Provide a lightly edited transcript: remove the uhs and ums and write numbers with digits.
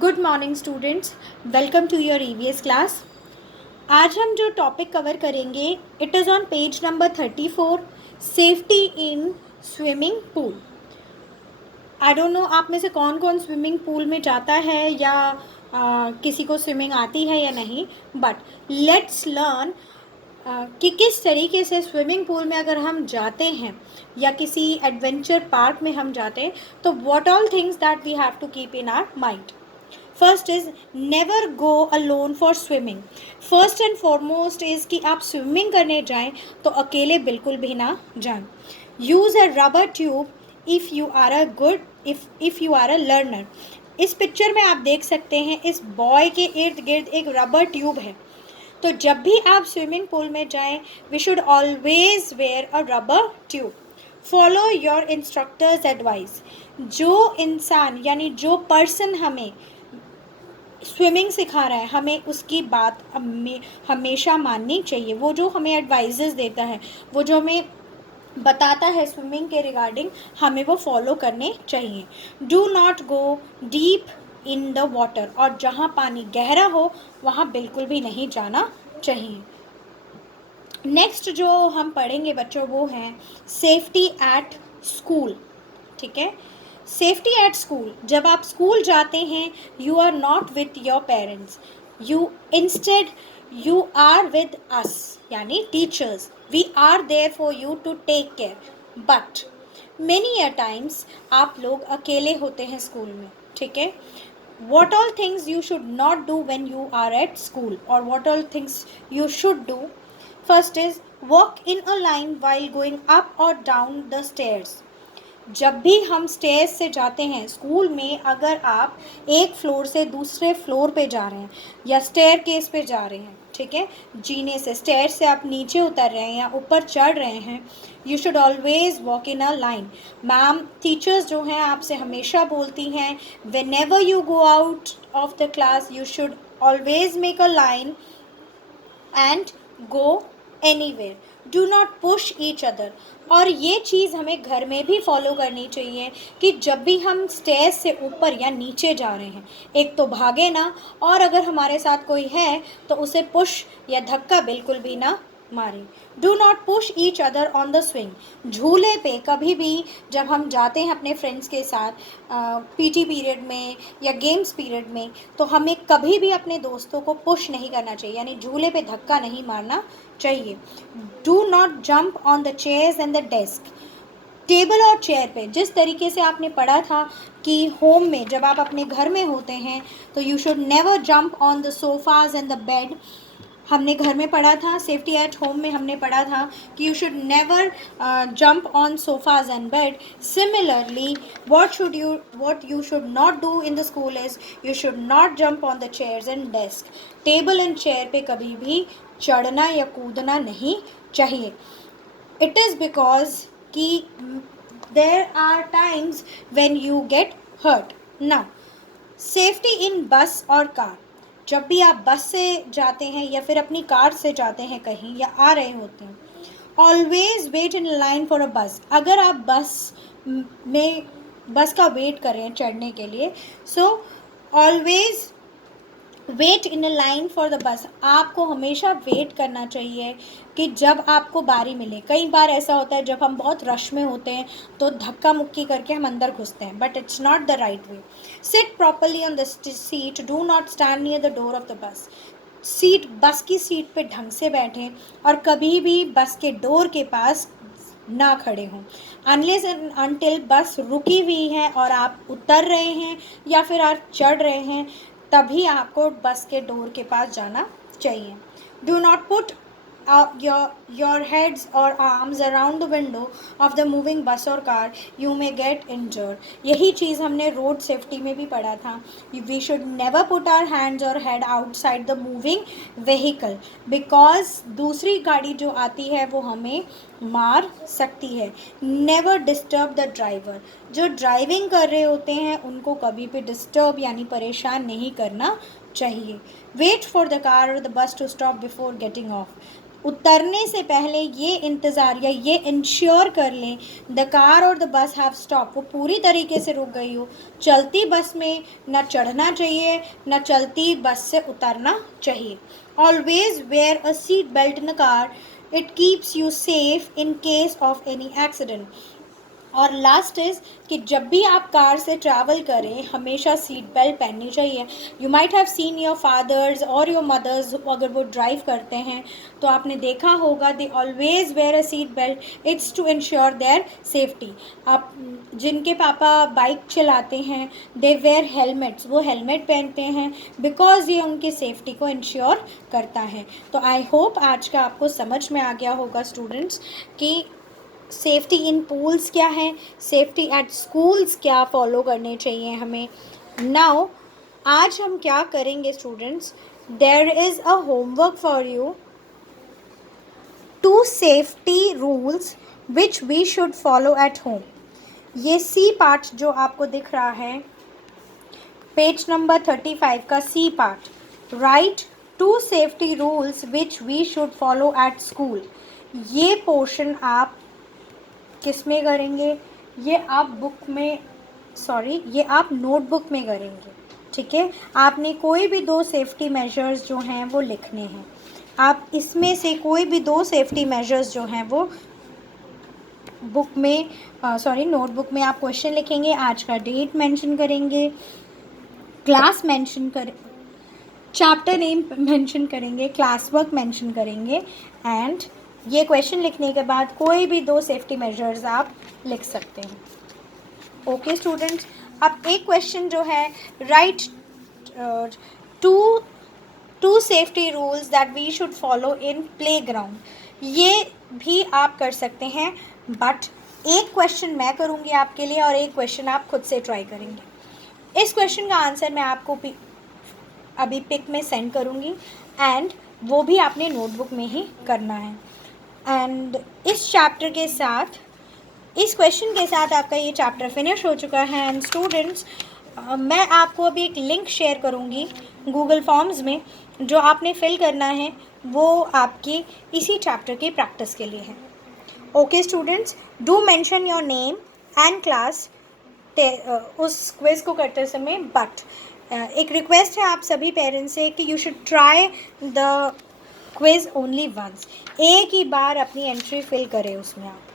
Good morning students, welcome to your EVS class. आज हम जो टॉपिक कवर करेंगे it is on page number 34, safety in swimming pool. I don't know आप में से कौन कौन स्विमिंग पूल में जाता है या किसी को स्विमिंग आती है या नहीं, बट लेट्स लर्न कि किस तरीके से स्विमिंग पूल में अगर हम जाते हैं या किसी एडवेंचर पार्क में हम जाते हैं तो what all things that we have to keep in our mind. First is never go alone for swimming. First and foremost is कि आप स्विमिंग करने जाएं तो अकेले बिल्कुल भी ना जाएं। Use a rubber tube if you are a good if you are a learner. इस पिक्चर में आप देख सकते हैं इस बॉय के इर्द गिर्द एक रबर ट्यूब है। तो जब भी आप स्विमिंग पूल में जाएं we should always wear a rubber tube. Follow your instructor's advice. जो इंसान यानी जो पर्सन हमें स्विमिंग सिखा रहा है हमें उसकी बात हमेशा माननी चाहिए। वो जो हमें एडवाइजेस देता है, वो जो हमें बताता है स्विमिंग के रिगार्डिंग, हमें वो फॉलो करने चाहिए। Do not go deep in the water. और जहाँ पानी गहरा हो वहाँ बिल्कुल भी नहीं जाना चाहिए। नेक्स्ट जो हम पढ़ेंगे बच्चों वो है सेफ्टी एट स्कूल। ठीक है, सेफ्टी एट स्कूल। जब आप स्कूल जाते हैं you are not with your parents, you instead you are with us यानी teachers. We are there for you to take care. But many a times आप लोग अकेले होते हैं स्कूल में। ठीक है, what all things you should not do when you are at school or what all things you should do. First is walk in a line while going up or down the stairs. जब भी हम stairs से जाते हैं school में, अगर आप एक फ्लोर से दूसरे फ्लोर पे जा रहे हैं या स्टेयर केस पे जा रहे हैं, ठीक है, जीने से स्टेयर से आप नीचे उतर रहे हैं या ऊपर चढ़ रहे हैं, you should always walk in a line. Ma'am teachers जो हैं आपसे हमेशा बोलती हैं when ever you go out of the class you should always make a line and go anywhere. Do not push each other. और ये चीज़ हमें घर में भी फॉलो करनी चाहिए कि जब भी हम स्टेज से ऊपर या नीचे जा रहे हैं एक तो भागे ना, और अगर हमारे साथ कोई है तो उसे पुश या धक्का बिल्कुल भी ना मारें। Do not push each other on the swing. झूले पे कभी भी जब हम जाते हैं अपने फ्रेंड्स के साथ पीटी पीरियड में या गेम्स पीरियड में, तो हमें कभी भी अपने दोस्तों को पुश नहीं करना चाहिए यानी झूले पे धक्का नहीं मारना चाहिए। Do not jump on the chairs and the desk. Table और चेयर पे जिस तरीके से आपने पढ़ा था कि होम में जब आप अपने घर में होते हैं तो you should never jump on the sofas and the bed. हमने घर में पढ़ा था, सेफ्टी एट होम में हमने पढ़ा था कि you should never jump on sofas and bed. Similarly what you should not do in the school is you should not jump on the chairs and desk। Table and chair पे कभी भी चढ़ना या कूदना नहीं चाहिए। इट इज़ बिकॉज कि there are times when you get hurt. Now safety in bus और कार। जब भी आप बस से जाते हैं या फिर अपनी कार से जाते हैं कहीं या आ रहे होते हैं, always wait in line for a bus. अगर आप बस का वेट कर रहे हैं चढ़ने के लिए, so always wait in a line for the bus. आपको हमेशा वेट करना चाहिए कि जब आपको बारी मिले। कई बार ऐसा होता है जब हम बहुत रश में होते हैं तो धक्का मुक्की करके हम अंदर घुसते हैं, but it's not the right way. Seat properly on the seat, do not stand near the door of the bus. बस की सीट पे ढंग से बैठें और कभी भी बस के डोर के पास ना खड़े हों। अनलेस एंड अनटिल बस रुकी हुई है और आप उतर रहे हैं या फिर आप चढ़ रहे हैं, तभी आपको बस के डोर के पास जाना चाहिए। Do not put your heads or arms around the window of the moving bus or car, you may get injured। यही चीज़ हमने रोड सेफ्टी में भी पढ़ा था। we should never put our hands or head outside the moving vehicle because दूसरी गाड़ी जो आती है वो हमें मार सकती है। नेवर डिस्टर्ब द ड्राइवर, जो ड्राइविंग कर रहे होते हैं उनको कभी भी डिस्टर्ब यानी परेशान नहीं करना चाहिए। वेट फॉर द कार और the bus to stop before getting off, उतरने से पहले ये इंतज़ार या ये इंश्योर कर लें द कार और द बस हैव स्टॉप, वो पूरी तरीके से रुक गई हो। चलती बस में न चढ़ना चाहिए, न चलती बस से उतरना चाहिए। Always wear a seat belt in a car, it keeps you safe in case of any accident. और लास्ट इज़ कि जब भी आप कार से ट्रैवल करें हमेशा सीट बेल्ट पहननी चाहिए। You might have seen your fathers और योर मदर्स, अगर वो ड्राइव करते हैं तो आपने देखा होगा they always wear a seat belt, it's to ensure their safety. आप जिनके पापा बाइक चलाते हैं दे वेयर हेलमेट्स, वो हेलमेट पहनते हैं बिकॉज ये उनकी सेफ्टी को इंश्योर करता है। तो आई होप आज का आपको समझ में आ गया होगा स्टूडेंट्स कि सेफ्टी इन पूल्स क्या है, सेफ्टी एट स्कूल्स क्या फॉलो करने चाहिए हमें। नाउ आज हम क्या करेंगे students, there is a homework for you, 2 safety rules which we should follow at home. ये सी पार्ट जो आपको दिख रहा है पेज नंबर 35 का C part, right 2 safety rules which we should follow at school. ये पोर्शन आप किस में करेंगे, ये आप बुक में ये आप नोटबुक में करेंगे। ठीक है, आपने कोई भी 2 सेफ्टी मेजर्स जो हैं वो लिखने हैं। आप इसमें से कोई भी 2 सेफ्टी मेजर्स जो हैं वो बुक में नोटबुक में आप क्वेश्चन लिखेंगे, आज का डेट मेंशन करेंगे, क्लास मेंशन कर, चैप्टर नेम मेंशन करेंगे, क्लास वर्क मेंशन करेंगे एंड ये क्वेश्चन लिखने के बाद कोई भी 2 सेफ्टी मेजर्स आप लिख सकते हैं। ओके स्टूडेंट्स, अब एक क्वेश्चन जो है write two safety rules that we should follow in playground, ये भी आप कर सकते हैं बट एक क्वेश्चन मैं करूँगी आपके लिए और एक क्वेश्चन आप खुद से ट्राई करेंगे। इस क्वेश्चन का आंसर मैं आपको अभी पिक में सेंड करूँगी एंड वो भी आपने नोटबुक में ही करना है। एंड इस चैप्टर के साथ, इस क्वेश्चन के साथ आपका ये चैप्टर फिनिश हो चुका है। एंड स्टूडेंट्स मैं आपको अभी एक लिंक शेयर करूँगी गूगल फॉर्म्स में, जो आपने फिल करना है वो आपकी इसी चैप्टर की प्रैक्टिस के लिए है। Okay students, do mention your name and class उस क्विज़ को करते समय, बट एक रिक्वेस्ट है आप सभी पेरेंट्स से कि you should try the quiz only once, एक ही बार अपनी एंट्री फिल करें उसमें आप।